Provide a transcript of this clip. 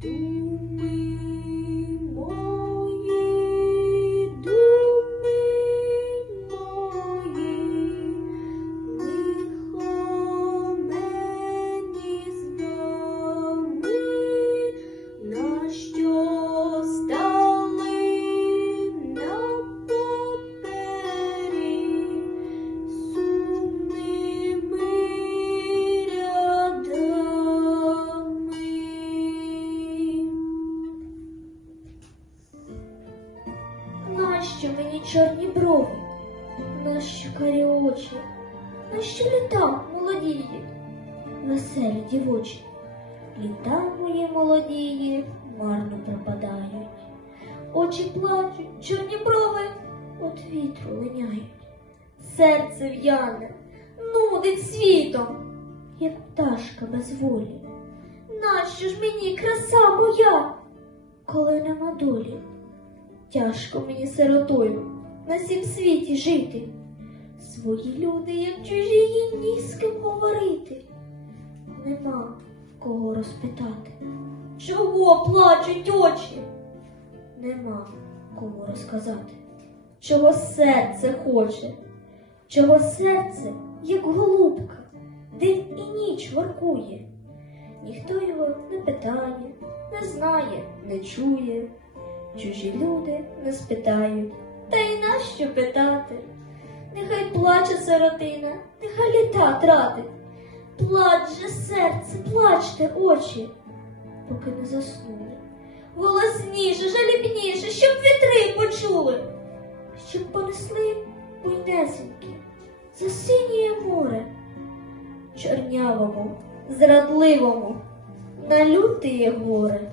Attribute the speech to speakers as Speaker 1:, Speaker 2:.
Speaker 1: Música Нащо мені чорні брови? Нащо карі очі? Нащо літа молодії? Веселі дівочі? Літа мої молодії марно пропадають. Очі плачуть, чорні брови от вітру линяють. Серце в'яне, нудить світом, як пташка без волі. Нащо ж мені краса моя, коли нема долі? Тяжко мені сиротою на сім світі жити. Свої люди, як чужі, їй ні з ким говорити. Нема кого розпитати. Чого плачуть очі? Нема кому розказати. Чого серце хоче, чого серце, як голубка, день і ніч воркує. Ніхто його не питає, не знає, не чує. Чужі люди не спитають, та й нащо питати? Нехай плаче сиротина, нехай літа тратить. Плач же серце, плачте очі, поки не заснули. Голосніше, жалібніше, щоб вітри почули, щоб понесли буйнесенькі за синє море, чорнявому, зрадливому, на лютиє горе.